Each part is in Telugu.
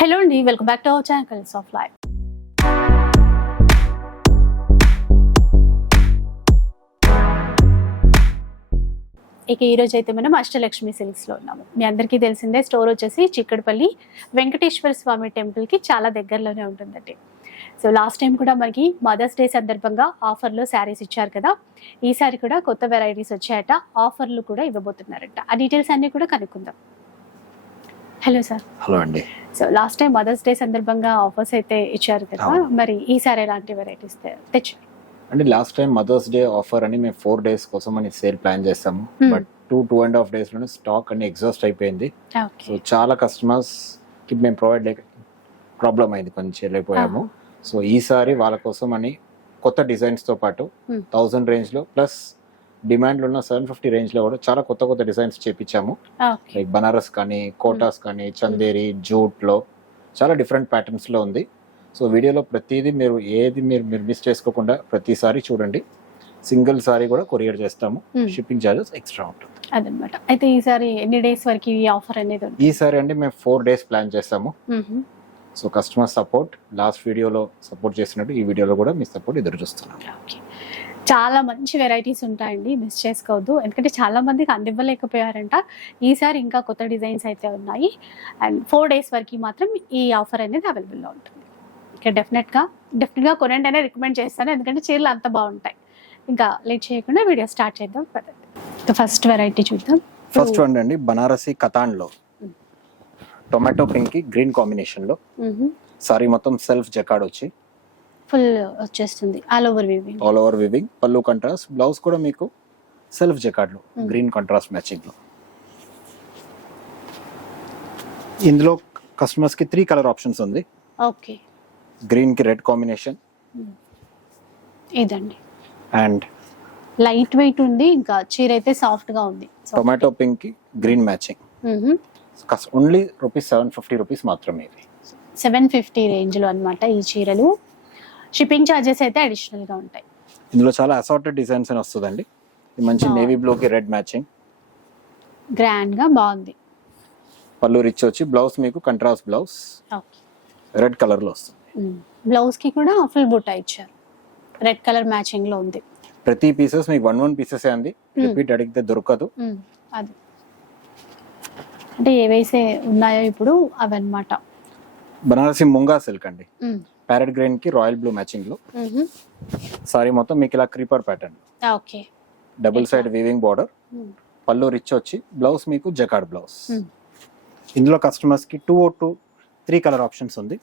హలో అండి, welcome back to our channel colours of life. ఇక ఈరోజు అయితే మనం అష్టలక్ష్మి సిల్క్స్లో ఉన్నాము. మీ అందరికీ తెలిసిందే, స్టోర్ వచ్చేసి చిక్కడపల్లి వెంకటేశ్వర స్వామి టెంపుల్కి చాలా దగ్గరలోనే ఉంటుందండి. సో లాస్ట్ టైం కూడా మనకి మదర్స్ డే సందర్భంగా ఆఫర్లో శారీస్ ఇచ్చారు కదా, ఈసారి కూడా కొత్త వెరైటీస్ వచ్చాయట, ఆఫర్లు కూడా ఇవ్వబోతున్నారట. ఆ డీటెయిల్స్ అన్నీ కూడా కనుక్కుందాం. Hello sir. హలో అండి. So last time mother's day సందర్భంగా ఆఫర్స్ అయితే ఇచ్చారు కదా, మరి ఈసారి ఎలాంటి వెరైటీస్ తెచ్చారు? అంటే last time mother's day offer అని మేము 4 days కోసం అని సేల్ ప్లాన్ చేస్తాము. బట్ 2.5 days లోనే స్టాక్ అన్ని ఎగ్జాస్ట్ అయిపోయింది. సో చాలా కస్టమర్స్ కి మేము ప్రొవైడ్ ప్రాబ్లం అయింది, కొంచెం చేయలేకపోయాము. సో ఈసారి వాళ్ళ కోసం అని కొత్త డిజైన్స్ తో పాటు 1000 రేంజ్ లో ప్లస్ డిమాండ్ లో ఉన్న 750 రేంజ్ లో కూడా చాలా కొత్త కొత్త డిజైన్స్ చేపించాము. లైక్ బనారస్ కానీ, కోటాస్ కానీ, చందేరి, జూట్ లో చాలా డిఫరెంట్ ప్యాటర్న్స్ లో ఉంది. సో వీడియోలో ప్రతిదీ మీరు మిస్ చేసుకోకుండా ప్రతిసారి చూడండి. సింగిల్ సారీ కూడా కొరియర్ చేస్తాము, షిప్పింగ్ చార్జెస్ ఎక్స్ట్రా ఉంటుంది అదనమాట. అయితే ఈసారి ఎన్ని డేస్ వరకు ఈ ఆఫర్ అనేది? ఈసారి అంటే మేము 4 days ప్లాన్ చేస్తాము. సో కస్టమర్ సపోర్ట్ లాస్ట్ వీడియోలో సపోర్ట్ చేసినట్టు ఈ వీడియోలో కూడా మీ సపోర్ట్ ఎదురు చూస్తున్నాం. చాలా మంచి వెరైటీస్ ఉంటాయండి, మిస్ చేసుకోవద్దు. ఎందుకంటే చాలా మందికి అందివ్వలేకపోయారంట. ఈసారి ఇంకా కొత్త డిజైన్స్ అయితే ఉన్నాయి. అండ్ 4 days వరకు మాత్రం ఈ ఆఫర్ అనేది అవైలబుల్లో ఉంటుంది. ఇక డెఫినెట్గా కొనండి అనే రికమెండ్ చేస్తాను, ఎందుకంటే చీరలు అంత బాగుంటాయి. ఇంకా లేట్ చేయకుండా వీడియో స్టార్ట్ చేద్దాం. ఫస్ట్ వెరైటీ చూద్దాం. ఫస్ట్ వన్ అండి, బనారసి కతాన్ లో టొమాటో పింక్ కి గ్రీన్ కాంబినేషన్ లో సారీ మొత్తం సెల్ఫ్ జకార్డ్ వచ్చి ఫుల్ వచ్చేస్తుంది, ఆల్ ఓవర్ వివింగ్. పళ్ళు కంట్రాస్ట్, బ్లౌజ్ కూడా మీకు సెల్ఫ్ జకార్డ్ లో గ్రీన్ కాంట్రాస్ట్ మ్యాచింగ్ లో. ఇందులో కస్టమర్స్ కి 3 కలర్ ఆప్షన్స్ ఉంది. ఓకే, గ్రీన్ కి రెడ్ కాంబినేషన్ ఇదండి, అండ్ లైట్ వెయిట్ ఉంది, ఇంకా చీర అయితే సాఫ్ట్ గా ఉంది. టొమాటో పింక్ కి గ్రీన్ మ్యాచింగ్. ఓన్లీ ₹750 మాత్రమే. ఇది 750 రేంజ్ లో అన్నమాట ఈ చీరలు. షిప్పింగ్ ఛార్జెస్ అయితే అడిషనల్ గా ఉంటాయి. ఇందులో చాలా అసార్టెడ్ డిజైన్స్ అని వస్తుందండి. మంచి నేవీ బ్లూ కి రెడ్ మ్యాచింగ్, గ్రాండ్ గా బాగుంది. పళ్ళు రిచ్ వచ్చి బ్లౌజ్ మీకు కంట్రాస్ట్ బ్లౌజ్ రెడ్ కలర్ లో వస్తుంది. బ్లౌజ్ కి కూడా ఫుల్ బుట్ట ఇచ్చారు, రెడ్ కలర్ మ్యాచింగ్ లో ఉంది. ప్రతి పీసెస్ మీకు 1 పీసెస్ అండి, రిపీట్ అడిగితే దొరకదు. అది అంటే ఏవైతే ఉన్నాయో ఇప్పుడు అవన్నమాట. బనారసి ముంగా సిల్క్ అండి, ప్యారెట్ గ్రీన్ కి రాయల్ బ్లూ మ్యాచింగ్ లో. సారీ మొత్తం మీకు ఇలా creeper pattern, okay, double side weaving border, పళ్ళు రిచ్ వచ్చి బ్లౌజ్ మీకు జకార్డ్ బ్లౌజ్. ఇందులో కస్టమర్స్ కి 2 or 3 కలర్ ఆప్షన్స్ ఉంది.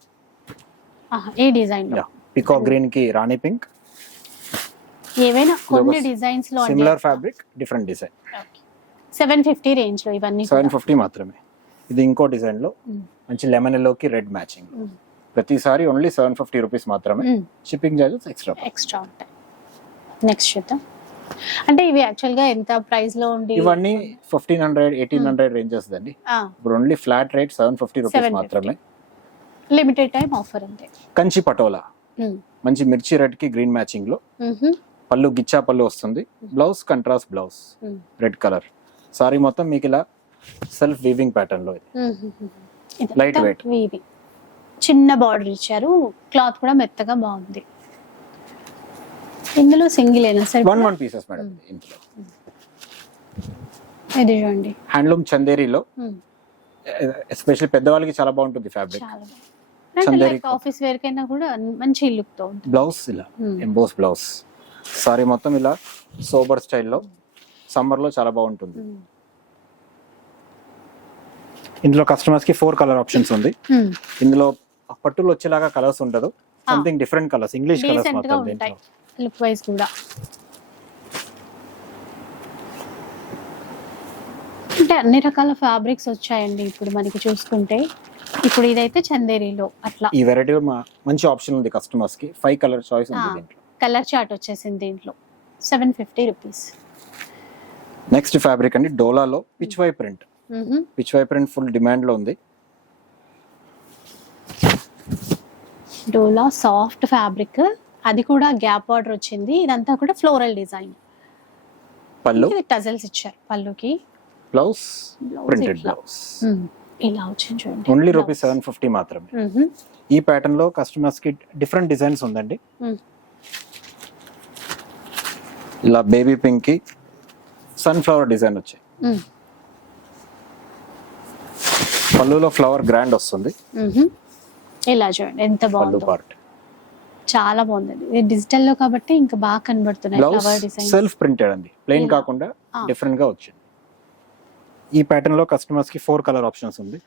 ఏ డిజైన్ లో? పికాక్ గ్రీన్ కి రాణి పింక్, ఏవైనా కొన్ని డిజైన్స్ లో similar fabric different design. 750 range లో ఇవన్నీ 750 మాత్రమే. ఇది ఇంకో డిజైన్ లో మంచి లెమన్ ఎల్లో కి రెడ్ మ్యాచింగ్. ప్రతిసారి ఓన్లీ ₹750 మాత్రమే, షిప్పింగ్ చార్జెస్ ఎక్స్ట్రా ఉంటాయి. నెక్స్ట్ చూద్దాం. అంటే ఇవి యాక్చువల్ గా ఎంత ప్రైస్ లో ఉండి? ఇవన్నీ 1500-1800 రేంజెస్ అండి. ఇప్పుడు ఓన్లీ ఫ్లాట్ రేట్ ₹750 మాత్రమే. లిమిటెడ్ టైం ఆఫర్ అంతే. కంచి పటోలా మంచి మిర్చి రెడ్ కి గ్రీన్ మ్యాచింగ్ లో, పళ్ళు గిచ్చా పళ్ళు వస్తుంది, blouse contrast blouse red colour. Sorry మొత్తం మీకు ఇలా సెల్ఫ్ వీవింగ్ ప్యాటర్న్ లో, లైట్ వెయిట్ వీవింగ్, చిన్న బార్డర్ ఇచ్చారు, క్లాత్ కూడా మెత్తగా బాగుంది. ఇందులో సింగిల్ అయినా సరే 1 పీసెస్ మేడం. ఇందులో ఇది చూడండి, హ్యాండ్లూమ్ చందేరిలో, ఎస్పెషల్లీ పెద్దవాళ్ళకి చాలా బాగుంటుంది ఫ్యాబ్రిక్. చందేరి ఆఫీస్ వేర్ కైనా కూడా మంచి లుక్ తో ఉంటుంది. బ్లౌజ్ ఇలా ఎంబోస్ బ్లౌజ్, సారీ మొత్తం ఇలా సోబర్ స్టైల్లో, సమ్మర్ లో చాలా బాగుంటుంది. ఇందులో కస్టమర్స్ కి 4 కలర్ ఆప్షన్స్ ఉంది. ఇందులో పట్టులో వచ్చేలాగా కలర్స్ ఉండదు, something different colours, English colours మాత్రం ఉంటాయి. లుక్ వైస్ కూడా అంటే అన్ని రకాల ఫ్యాబ్రిక్స్ వచ్చాయండి ఇప్పుడు మనకి చూసుకుంటే. ఇప్పుడు ఇదైతే చందేరిలో అట్లా ఈ వెరైటీ మంచి ఆప్షన్ ఉంది కస్టమర్స్ కి. 5 కలర్ చాయిస్ ఉంది దీంట్లో. కలర్ చార్ట్ వచ్చేసింది దీంట్లో. ₹750. నెక్స్ట్ ఫ్యాబ్రిక్ అండి, డోలాలో Pichwai print. Pichwai print full demand లో ఉంది. డోలా సాఫ్ట్ ఫ్యాబ్రిక్, అది కూడా గ్యాప్ బార్డర్ వచ్చింది. ఇదంతా కూడా ఫ్లోరల్ డిజైన్. పళ్ళు టజల్స్ ఇచ్చారు పళ్ళుకి. Blouse printed blouse. ఇలా వచ్చింది చూడండి. ఓన్లీ రూపీస్ 750 మాత్రమే. ఈ ప్యాటర్న్ లో కస్టమర్స్ కి డిఫరెంట్ డిజైన్స్ ఉందండి. ఇలా బేబీ పింక్ కి సన్ఫ్లవర్ డిజైన్ వచ్చాయి. పళ్ళులో ఫ్లవర్ గ్రాండ్ వస్తుంది. ఇలా చూడండి ఎంత పళ్ళు బాగుందో, పార్ట్. చాలా బాగుందండి. ఇది డిజిటల్ లో కాబట్టి ఇంకా బాగా కనబడుతున్నాయి blouse flower design. Self printed అండి, ప్లెయిన్ ఇలా. కాకుండా డిఫరెంట్ గా వచ్చింది. ఈ ప్యాటర్న్ లో కస్టమర్స్ కి 4 కలర్ ఆప్షన్స్ ఉంది.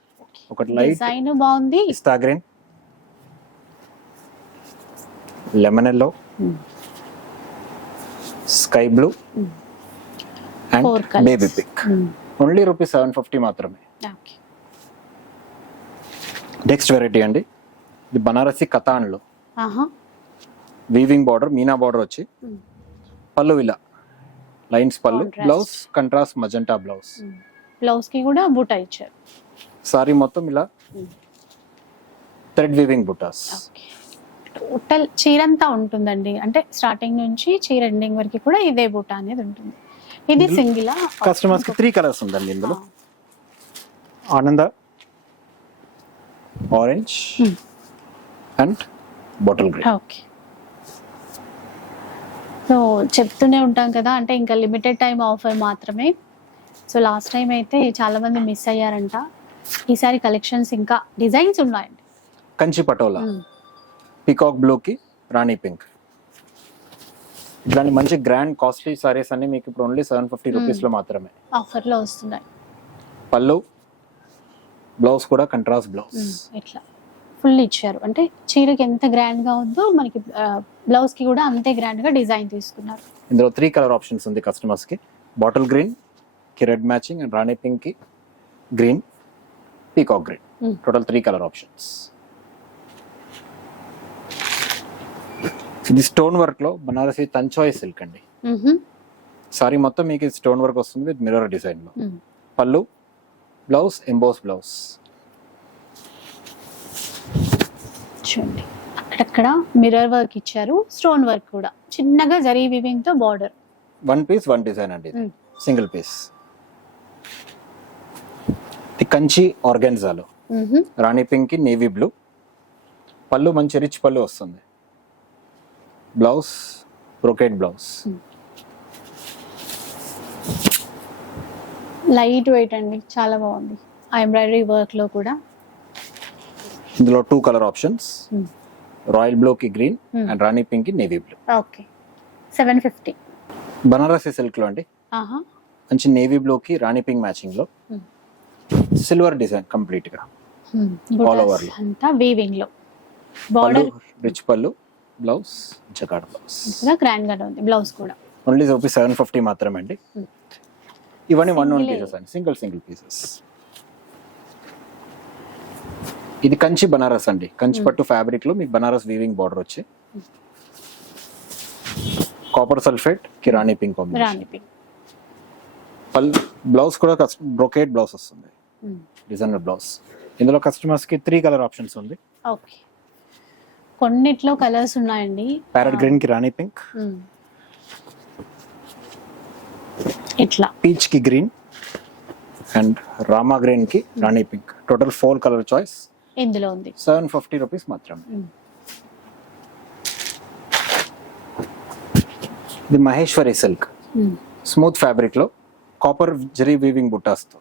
ఒకటి లైట్ డిజైన్ బాగుంది, పిస్తా green, lemon yellow, sky blue and 4 colours. Baby pink. Only rupees 750 మాత్రమే. ఓకే. నెక్స్ట్ వెరైటీ అండి, ఇది బనారసి కతాన్ లో ఆహా. వీవింగ్ బార్డర్, మీనా బార్డర్ వచ్చి పళ్ళు ఇలా లైన్స్ పళ్ళు, Contrast. Blouse contrast magenta blouse. Blouse కి కూడా బూటా ఇచ్చారు. సారీ మొత్తం ఇలా థ్రెడ్ వీవింగ్ బుటాస్. టోటల్ చీర అంతా ఉంటుందండి, అంటే స్టార్టింగ్ నుంచి చీర ఎండింగ్ వరకు కూడా ఇదే బూటా అనేది ఉంటుంది. ఇది సింగిల్ కస్టమర్స్ కి 3 కలర్స్ ఉందండి ఇందులో. ఆనంద orange and bottle green. Okay. So చెప్తూనే ఉంటాం కదా, అంటే ఇంకా లిమిటెడ్ టైం ఆఫర్ మాత్రమే. సో లాస్ట్ టైం అయితే చాలా మంది మిస్ అయ్యారంట. ఈసారి కలెక్షన్స్ ఇంకా డిజైన్స్ ఉన్నాయండి. కంచి పటోలా, పికాక్ బ్లూ కి రాణి పింక్. ఇట్లాంటి మంచి గ్రాండ్ కాస్ట్లీ సారీస్ అన్ని మీకు ఇప్పుడు ఓన్లీ 750 రూపీస్ లో మాత్రమే ఆఫర్ లో వస్తున్నాయి. పళ్ళు, బ్లౌజ్ కూడా కంట్రాస్ట్ బ్లౌజ్. ఇట్లా ఫుల్ ఇచ్చారు, అంటే చీరకి ఎంత గ్రాండ్ గా ఉందో మనకి బ్లౌజ్ కి కూడా అంతే గ్రాండ్ గా డిజైన్ తీసుకున్నారు. ఇందులో 3 కలర్ ఆప్షన్స్ ఉంది కస్టమర్స్ కి. బాటిల్ గ్రీన్ కి రెడ్ మ్యాచింగ్ అండ్ రాణి పింక్ కి green, peacock green. Total 3 colour options. ఇది స్టోన్ వర్క్ లో బనారసి తంచోయ్ సిల్క్ అండి. సారీ మొత్తం మీకు స్టోన్ వర్క్ వస్తుంది విత్ మిర్రర్ డిజైన్ లో. పళ్ళు, బ్లౌజ్ ఎంబోస్ బ్లౌజ్. చూడండి అక్కడక్కడ మిర్రర్ వర్క్ ఇచ్చారు, స్టోన్ వర్క్ కూడా చిన్నగా జరీ వీవింగ్ తో బార్డర్. 1 పీస్ 1 డిజైన్ అండి, సింగిల్ పీస్. ఇది కంచి ఆర్గాన్జాలో రాణి పింక్ కి నేవీ బ్లూ. పళ్ళు మంచి రిచ్ పళ్ళు వస్తుంది. Blouse brocade blouse. Light weight అండి, చాలా బాగుంది. ఆ ఎంబ్రాయిడరీ వర్క్ లో కూడా. ఇందులో 2 కలర్ ఆప్షన్స్, రాయల్ బ్లూ కి గ్రీన్ అండ్ రాణి పింక్ కి navy blue. Okay. 750. Banarasi silk లో అండి, ఆహా. మంచి నేవీ బ్లూ కి రాణి పింక్ మ్యాచింగ్ లో సిల్వర్ డిజైన్ కంప్లీట్ గా all over లో. అంతా వీవింగ్ లో పళ్ళు బార్డర్ రిచ్ పళ్ళు, బ్లౌజ్ జకార్డ్ బ్లౌజ్. కూడా గ్రాండ్ గానే ఉంది. బ్లౌజ్ కూడా ఓన్లీ రూపీస్ 750 మాత్రమే అండి. ఇవన్నీ 1 Single పీసెస్ అండి, సింగిల్ పీసెస్. ఇది కంచి బనారస్ అండి, కంచి పట్టు ఫ్యాబ్రిక్ లో మీకు బనారస్ వీవింగ్ బార్డర్ వచ్చి కాపర్ సల్ఫేట్ కి రాణి పింక్ కాంబినేషన్. రాణి పింక్. బ్లౌజ్ కూడా బ్రోకెట్ బ్లౌజ్ వస్తుంది, డిజైనర్ బ్లౌజ్. ఇందులో కస్టమర్స్ కి 3 కలర్ ఆప్షన్స్ ఉంది. ఓకే. కొన్నిట్లో కలర్స్ ఉన్నాయండి. ప్యారెట్ గ్రీన్ కి రాణి పింక్, ఇట్లా పీచ్ కి గ్రీన్ అండ్ రామా గ్రీన్ కి రాణి పింక్. Total 4 colour choice. ఇందులో ఉంది. 750 రూపీస్ మాత్రమే. ఇది మహేశ్వరి సిల్క్ స్మూత్ ఫ్యాబ్రిక్ లో కాపర్ జరీ వీవింగ్ బుట్టాస్తో.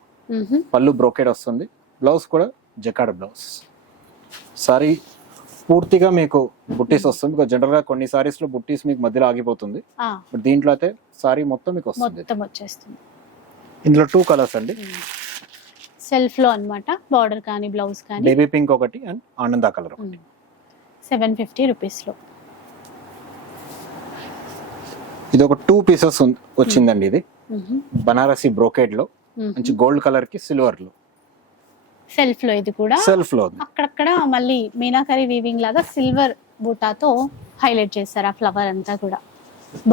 పళ్ళు బ్రోకెడ్ వస్తుంది, బ్లౌజ్ కూడా జకార్డ్ బ్లౌజ్. సారీ పూర్తిగా మీకు బుట్టీస్ వస్తుంది. బికాజ్ జనరల్ గా కొన్ని సారీస్ లో బుట్టీస్ మీకు మధ్యలో ఆగిపోతుంది, బట్ దీంట్లో అయితే సారీ మొత్తం మీకు వస్తుంది. మొత్తం వచ్చేస్తుంది. ఇందులో 2 కలర్స్ అండి, సెల్ఫ్ లో అన్నమాట. బార్డర్ కానీ బ్లౌజ్ కానీ. బేబీ పింక్ ఒకటి అండ్ ఆనంద కలర్ ఒకటి. 750 రూపీస్ లో. ఇది ఒక 2 పీసెస్ వచ్చిందండి. ఇది బనారసి బ్రోకెడ్ లో మంచి గోల్డ్ కలర్ కి సిల్వర్ లో సెల్ఫ్ లో. ఇది కూడా సెల్ఫ్ లో అక్కడక్కడ మళ్ళీ మీనాకరి వీవింగ్ లాగా సిల్వర్ బూటాతో హైలైట్ చేస్తారు. ఆ ఫ్లవర్ అంతా కూడా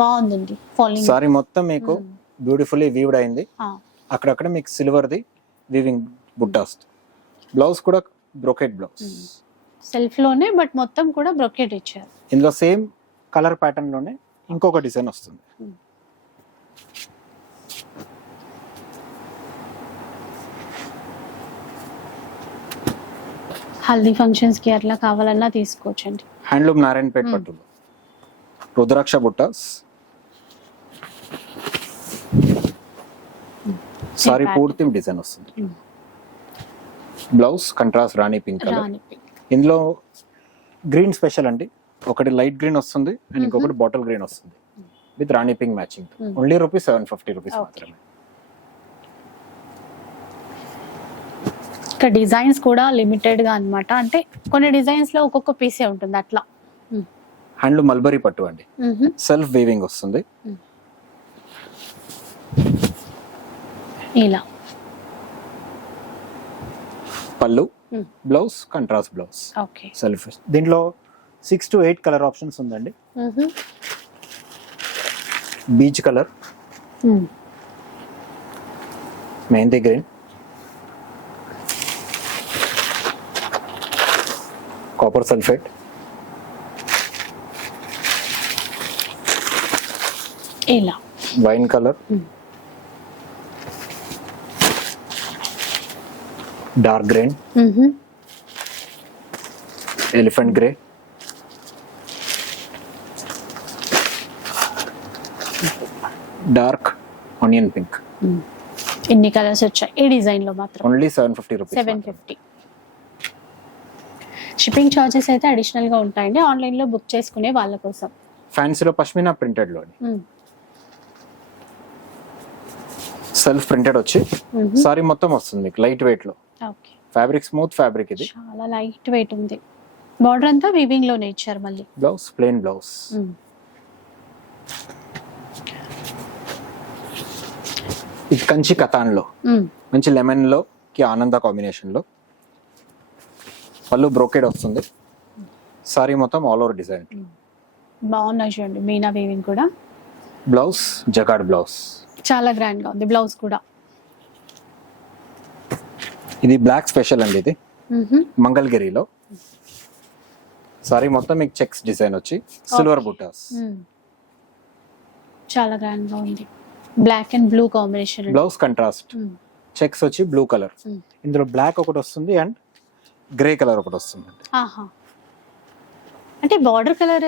బాగుందండి. ఫాలోయింగ్ సారీ మొత్తం మీకు బ్యూటిఫుల్లీ వీవ్డ్ అయింది. అక్కడక్కడ మీకు సిల్వర్ ది వీవింగ్ బుట్టాస్. బ్లౌజ్ కూడా బ్రోకెట్ బ్లౌజ్ సెల్ఫ్ లోనే, బట్ మొత్తం కూడా బ్రోకెట్ ఇచ్చారు. ఇందులో సేమ్ కలర్ ప్యాటర్న్ లోనే ఇంకొక డిజైన్ వస్తుంది. హల్దీ ఫంక్షన్స్ కి అట్లా కావాలన్నా తీసుకోవచ్చండి. హ్యాండ్లూమ్ నారాయణపేట పట్టులో రుద్రాక్ష బుట్టాస్. సారీ పూర్తి డిజైన్ వస్తుంది. బ్లౌజ్ కంట్రాస్ట్ రాణి పింక్ కలర్. రాణి పింక్. ఇందులో గ్రీన్ స్పెషల్ అండి, ఒకటి లైట్ గ్రీన్ వస్తుంది అండ్ ఇంకొకటి బాటిల్ గ్రీన్ వస్తుంది with Rani pink matching. Only rupees 750 rupees మాత్రమే. ఇక్కడ డిజైన్స్ కూడా లిమిటెడ్ గా అన్నమాట, అంటే కొన్ని డిజైన్స్ లో ఒక్కొక్క పీసే ఉంటుంది అట్లా. హ్యాండ్లూమ్ మల్బరీ పట్టు అండి, సెల్ఫ్ వీవింగ్ వస్తుంది. ఇలా పళ్ళు, blouse contrast blouse, okay. Self. దీంట్లో 6 to 8 కలర్ ఆప్షన్స్ ఉందండి. బీచ్ కలర్, మెహందీ గ్రీన్, కాపర్ సల్ఫేట్, ఇలా wine colour, dark green, elephant grey, dark onion pink. ఎన్ని కలర్స్ వచ్చాయి ఈ డిజైన్ లో మాత్రం. Only 750 rupees. 750. షిప్పింగ్ చార్జెస్ అయితే అడిషనల్ గా ఉంటాయండి ఆన్లైన్ లో బుక్ చేసుకునే వాళ్ళ కోసం. ఫ్యాన్సీలో పష్మినా ప్రింటెడ్ లో సెల్ఫ్ ప్రింటెడ్ వచ్చి సారీ మొత్తం వస్తుంది మీకు లైట్ వెయిట్ లో. ఓకే. ఫ్యాబ్రిక్ స్మూత్ ఫ్యాబ్రిక్, ఇది చాలా లైట్ వెయిట్ ఉంది. బార్డర్ అంతా వీవింగ్ లోనే ఇచ్చారు మళ్ళీ. Blouse plain blouse. ఇది కంచి కతాన్ లో మంచి లెమన్ లో కి ఆనంద కాంబినేషన్ లో. పళ్ళు బ్రోకెడ్ వస్తుంది, సారీ మొత్తం ఆల్ ఓవర్ డిజైన్. బాగున్నాయి చూడండి మీనా వీవింగ్ కూడా. బ్లౌజ్ జకార్డ్ బ్లౌజ్, చాలా గ్రాండ్ గా ఉంది బ్లౌజ్ కూడా. ఇది బ్లాక్ స్పెషల్ అండి, ఇది మంగళగిరిలో. సారీ మొత్తం మీకు చెక్స్ డిజైన్ వచ్చి సిల్వర్ బుటాస్. చాలా గ్రాండ్ గా ఉంది. Black and blue combination. Blouse contrast checks వచ్చి బ్లూ కలర్. ఇందులో బ్లాక్ ఒకటి వస్తుంది అండ్ గ్రే కలర్ ఒకటి వస్తుంది. అంటే బార్డర్ కలర్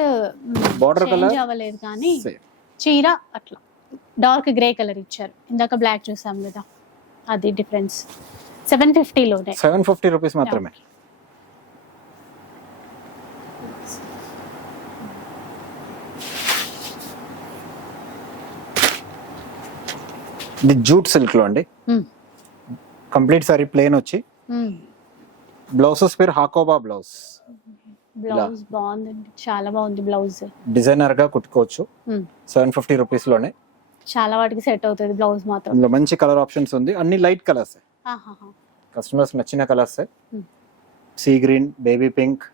కలర్ అవ్వలేదు కానీ చీర అట్లా డార్క్ గ్రే కలర్ ఇచ్చారు. ఇందాక బ్లాక్ చూసాం కదా, అది డిఫరెన్స్. 750 లోనే. 750 రూపీస్ మాత్రమే. ఇది జూట్ సిల్క్ లో అండి, కంప్లీట్ సారీ ప్లేన్ వచ్చి బ్లౌజెస్ పేరు హాకోబా బ్లౌజ్. బ్లౌజ్ బాగుందండి, చాలా బాగుంది బ్లౌజ్. డిజైనర్ గా కుట్టుకోవచ్చు. 750 రూపీస్ లోనే చాలా వాటికి సెట్ అవుతుంది బ్లౌజ్ మాత్రం. ఇందులో మంచి కలర్ ఆప్షన్స్ ఉంది, అన్ని లైట్ కలర్స్. కస్టమర్స్ నచ్చిన colours. Sea green, baby pink,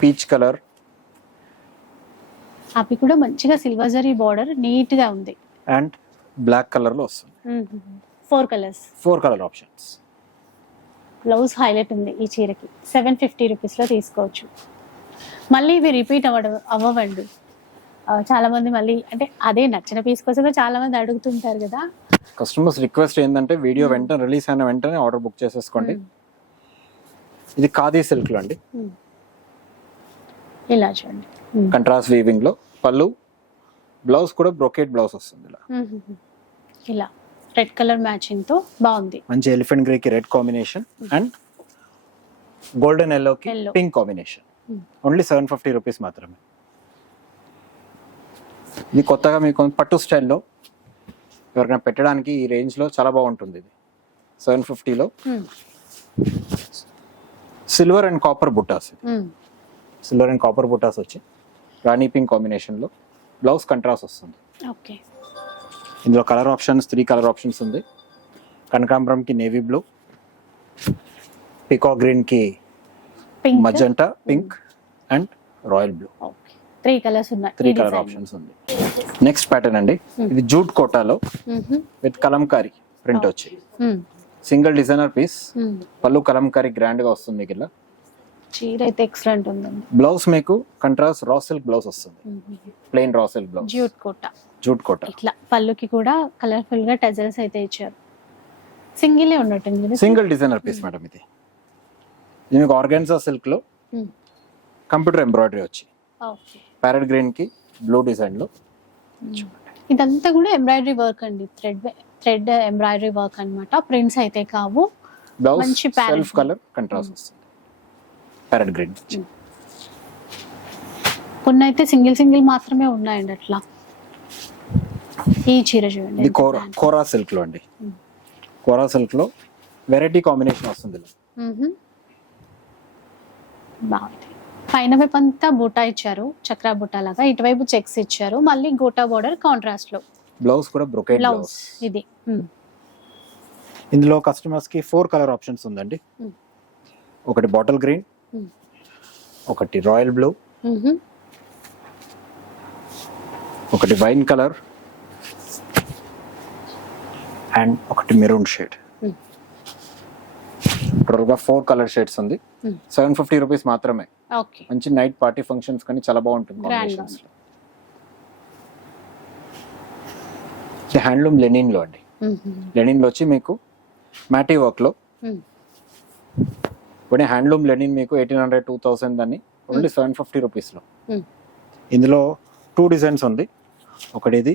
peach colour. అవి కూడా మంచిగా సిల్వర్ జరీ బార్డర్ నీట్ గా ఉంది. అండ్ బ్లాక్ కలర్ లో వస్తుంది. 4 colours, 4 colour options. Blouse highlight ఉంది ఈ చీరకి. 750 రూపీస్ లో తీసుకోవచ్చు. మళ్ళీ ఇవి రిపీట్ అవ్వండి. చాలా మంది మళ్ళీ అంటే అదే నచ్చిన పీస్ కోసమే చాలా మంది అడుగుతుంటారు కదా. కస్టమర్స్ రిక్వెస్ట్ ఏంటంటే వీడియో వెంటనే రిలీజ్ అయిన వెంటనే ఆర్డర్ బుక్ చేసేసుకోండి. ఇది ఖాదీ సిల్క్ లో అండి, ఇలా చూడండి కంట్రాస్ట్ వీవింగ్ లో. పళ్ళు, బ్లౌజ్ కూడా బ్రోకెట్ బ్లౌజ్ వస్తుంది ఇలా రెడ్ కలర్ మ్యాచింగ్ తో బాగుంది. మంచి ఎలిఫెంట్ గ్రే కి red combination and golden yellow కి పింక్ కాంబినేషన్. ఓన్లీ 750 రూపీస్ మాత్రమే. ఇది కొత్తగా మీకు పట్టు స్టైల్లో ఎవరికైనా పెట్టడానికి ఈ రేంజ్ లో చాలా బాగుంటుంది. ఇది 750 లో సిల్వర్ అండ్ కాపర్ బుట్టాస్. సిల్వర్ అండ్ కాపర్ బుట్టాస్ వచ్చి రాణి పింక్ కాంబినేషన్ లో. బ్లౌజ్ కంట్రాస్ట్ వస్తుంది. ఓకే. ఇందులో కలర్ ఆప్షన్స్ 3 కలర్ ఆప్షన్స్ ఉంది. కనకాంబరం కి నేవీ బ్లూ, పికాక్ గ్రీన్ కి magenta pink and royal blue. 3 colours ఉన్నాయి. 3 కలర్ ఆప్షన్స్ ఉంది. నెక్స్ట్ ప్యాటర్న్ అండి, ఇది జూట్ కోటాలో విత్ కలంకారీ ప్రింట్ వచ్చి సింగిల్ డిజైనర్ పీస్. పళ్ళు కలంకారీ గ్రాండ్ గా వస్తుంది మీకు ఇలా. చీర అయితే ఎక్సలెంట్ ఉందండి. బ్లౌజ్ మీకు కంట్రాస్ట్ రా సిల్క్ బ్లౌజ్ వస్తుంది, plain raw silk blouse. Jute Kota ఇట్లా పళ్ళుకి కూడా కలర్ఫుల్ గా టజల్స్ అయితే ఇచ్చారు. సింగిల్ ఉన్నట్టుంది. సింగిల్ డిజైనర్ పీస్ మేడం ఇది. ఇది మీకు ఆర్గాన్జా సిల్క్ లో కంప్యూటర్ ఎంబ్రాయిడరీ వచ్చి ఓకే. ప్యారెట్ గ్రీన్ కి బ్లూ డిజైన్ లో ఇదంతా కూడా ఎంబ్రాయిడరీ వర్క్ అండి, థ్రెడ్ ఎంబ్రాయిడరీ వర్క్ అన్నమాట. ప్రింట్స్ అయితే కావు. బ్లౌజ్ మంచి parrot సెల్ఫ్ కలర్ కంట్రాస్ట్ వస్తుంది ప్యారెట్ గ్రీన్. కొన్ని అయితే సింగిల్ మాత్రమే ఉన్నాయండి అట్లా. ఈ చీర చూడండి ఇది ఎంత grand. కోరా సిల్క్ లో అండి. కోరా సిల్క్ లో వెరైటీ కాంబినేషన్ వస్తుంది ఇలా. బాగుంది. పైన వైపు అంతా బూటా ఇచ్చారు, చక్రా బూటా లాగా. ఇటువైపు చెక్స్ ఇచ్చారు, మళ్ళీ గోటా బోర్డర్ కాంట్రాస్ట్ లో. బ్లౌజ్ కూడా బ్రొకేట్ బ్లౌజ్ బ్లౌజ్. ఇది. ఇందులో కస్టమర్స్ కి 4 కలర్ ఆప్షన్స్ ఉందండి. ఒకటి బాటిల్ గ్రీన్, ఒకటి రాయల్ బ్లూ, ఒకటి వైన్ కలర్ అండ్ ఒకటి మెరూన్ షేడ్. టోటల్ గా 4 కలర్ షేడ్స్ ఉంది. 750 రూపీస్ మాత్రమే. ఓకే. మంచి నైట్ పార్టీ ఫంక్షన్స్ కానీ చాలా బాగుంటుంది కాంబినేషన్స్ లో. ఇది హ్యాండ్లూమ్ లెనిన్ లో అండి. లెనిన్ లో వచ్చి మీకు మ్యాటీ వర్క్ లో ఇప్పుడు హ్యాండ్లూమ్ లెనిన్ మీకు 1800 2000 అని ఓన్లీ 750 రూపీస్ లో. ఇందులో 2 డిజైన్స్ ఉంది. ఒకటి ఇది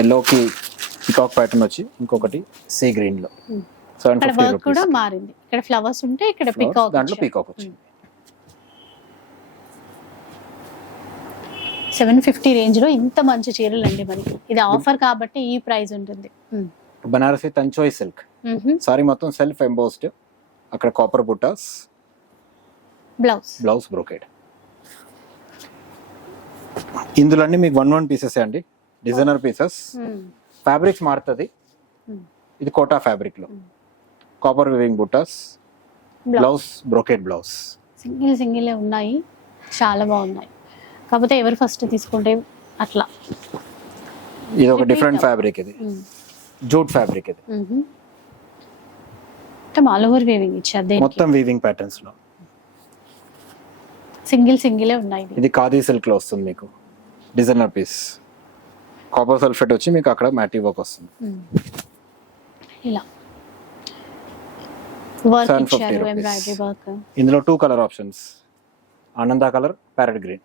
ఎల్లోకి పికాక్ ప్యాటర్న్ వచ్చి, ఇంకొకటి సీ గ్రీన్ లో ఇక్కడ 750 వర్క్ కూడా రూపీస్. మారింది. ఇక్కడ ఫ్లవర్స్ ఉంటే ఇక్కడ పికాక్. దాంట్లో పీకాక్ వచ్చింది. 750 రేంజ్ లో ఇంత మంచి చీరలు అండి మనకి. ఇది ఆఫర్ కాబట్టి ఈ ప్రైస్ ఉంటుంది. బనారసి తంచోయ్ సిల్క్ సారీ మొత్తం సెల్ఫ్ ఎంబోస్డ్, అక్కడ కాపర్ బుటాస్, బ్లౌజ్ బ్రోకేడ్. ఇందులో అన్ని మీకు 1 పీసెస్ అండి, డిజైనర్ పీసెస్. ఫ్యాబ్రిక్స్ మారుతుంది. ఇది కోటా ఫ్యాబ్రిక్ లో కాపర్ వివింగ్ బుటాస్, బ్లౌజ్ బ్రోకేడ్ బ్లౌజ్. సింగిల్ ఉన్నాయి, చాలా బాగున్నాయి. కాకపోతే ఎవరు ఫస్ట్ తీసుకుంటే అట్లా. ఇది ఒక డిఫరెంట్ ఫ్యాబ్రిక్, ఇది జూట్ ఫ్యాబ్రిక్. ఇది ఆల్ ఓవర్ వీవింగ్ ఇచ్చారు, మొత్తం వీవింగ్ ప్యాటర్న్స్ లో. సింగిలే ఉన్నాయి. ఇది ఖాదీ సిల్క్ లో వస్తుంది మీకు డిజైనర్ పీస్. కాపర్ సల్ఫేట్ వచ్చి మీకు అక్కడ మ్యాటీ వర్క్ వస్తుంది. ఇలా వర్క్ 750 ఇచ్చారు, rupees. Embroidery work. ఇందులో 2 కలర్ ఆప్షన్స్, ఆనంద కలర్, ప్యారెట్ గ్రీన్.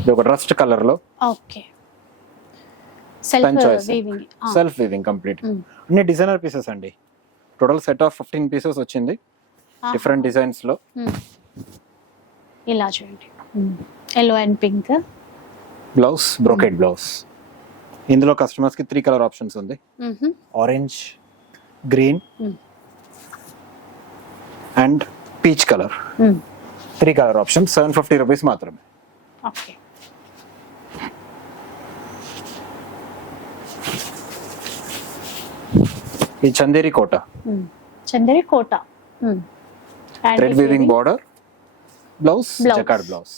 ఇది ఒక రస్ట్ కలర్ లో okay. Self weaving. Self weaving complete. అన్ని డిజైనర్ పీసెస్ అండి. టోటల్ సెట్ ఆఫ్ 15 పీసెస్ వచ్చింది డిఫరెంట్ డిజైన్స్ లో. ఇలా చూడండి, yellow and pink. Blouse brocade blouse. ఇందులో కస్టమర్స్ కి 3 కలర్ ఆప్షన్స్ ఉంది, orange, green and peach colour. 3 colour option, 750 rupees మాత్రమే. ఓకే. ఈ Chanderi Kota, thread weaving border, blouse jacquard blouse.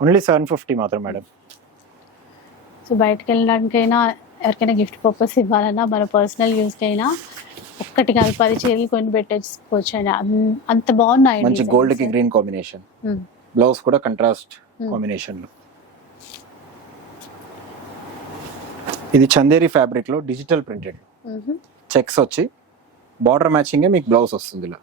Only 750 మాత్రం మేడం. సో బయటకు వెళ్ళడానికైనా, ఎవరికైనా గిఫ్ట్ పర్పస్ ఇవ్వాలన్నా, మన పర్సనల్ యూస్కి అయినా ఒక్కటి కాదు 10 చీరలు కొని పెట్టేసుకోవచ్చు అండి. అంత బాగున్నాయి. మంచి గోల్డ్ కి గ్రీన్ కాంబినేషన్. బ్లౌజ్ కూడా కంట్రాస్ట్ కాంబినేషన్ లో. ఇది చందేరి ఫ్యాబ్రిక్ లో డిజిటల్ ప్రింటెడ్ చెక్స్ వచ్చి బార్డర్ మ్యాచింగ్ మీకు బ్లౌజ్ వస్తుంది ఇలా.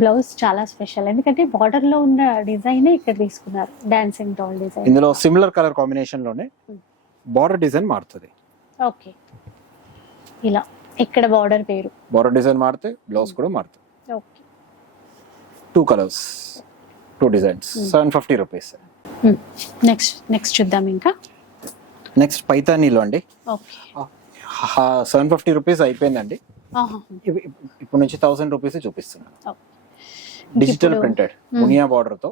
బ్లౌజ్ చాలా స్పెషల్, ఎందుకంటే బార్డర్ లో ఉన్న డిజైన్ ఇక్కడ తీసుకున్నారు, డాన్సింగ్ డాల్ డిజైన్. ఇందులో సిమిలర్ కలర్ కాంబినేషన్ లోనే బార్డర్ డిజైన్ మారుతుంది. ఓకే. ఇలా ఇక్కడ బార్డర్ వేరు, బార్డర్ డిజైన్ మారితే బ్లౌజ్ కూడా మారుతుంది. Okay. 2 colours, 2 designs, 750 rupees. Next చూద్దాం. ఇంకా నెక్స్ట్ పైతానీలో అండి. ఓకే. 750 రూపీస్ అయిపోయిందండి. ఇప్పుడు నుంచి 1000 రూపీస్ చూపిస్తున్నాను. డిజిటల్ ప్రింటెడ్ మునియా బార్డర్ తో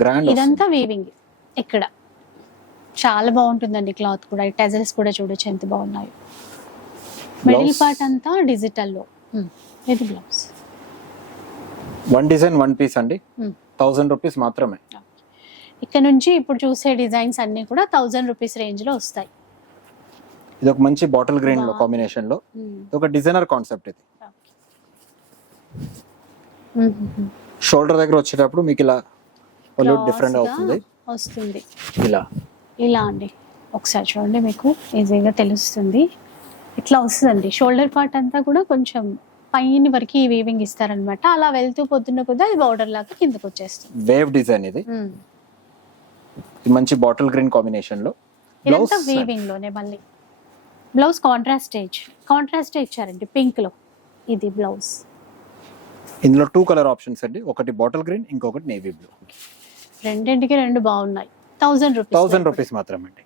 గ్రాండ్. ఇదంతా వీవింగ్. ఇక్కడ చాలా బాగుంటుందండి క్లాత్ కూడా. టెజల్స్ కూడా చూడొచ్చు ఎంత బాగున్నాయి. మిడిల్ పార్ట్ అంతా డిజిటల్ లో. ఇది బ్లౌజ్. 1 డిజైన్ 1 పీస్ అండి. 1000 రూపీస్ మాత్రమే. ఇక్కడ నుంచి ఇప్పుడు చూసే డిజైన్స్ అన్ని కూడా 1000 రూపీస్ రేంజ్ లో వస్తాయి. ఇది ఒక మంచి బాటిల్ గ్రీన్ లో కాంబినేషన్ లో ఒక డిజైనర్ కాన్సెప్ట్. ఇది షోల్డర్ దగ్గర వచ్చేటప్పుడు మీకు ఇలా పళ్ళు డిఫరెంట్ Cross గా అవుతుంది వస్తుంది ఇలా. ఇలా అండి. ఒకసారి చూడండి, మీకు ఈజీగా తెలుస్తుంది. ఇట్లా వస్తుందండి. షోల్డర్ పార్ట్ అంతా కూడా కొంచెం పైన వరకు ఈ వీవింగ్ ఇస్తారనమాట. అలా వెళ్తూ పొద్దున్న కొద్దిగా అది బార్డర్ లాగా కిందకు వచ్చేస్తుంది. వేవ్ డిజైన్ ఇది. ఇది మంచి బాటిల్ గ్రీన్ కాంబినేషన్ లో. ఇదంతా వీవింగ్ లోనే. మళ్ళీ బ్లౌజ్ కాంట్రాస్ట్ ఇచ్చారండి పింక్ లో. ఇది బ్లౌజ్. ఇందులో 2 కలర్ ఆప్షన్స్ అండి, ఒకటి బాటిల్ గ్రీన్, ఇంకొకటి నేవీ బ్లూ. రెండింటికి రెండు బాగున్నాయి. 1000 రూపీస్ మాత్రమే అండి.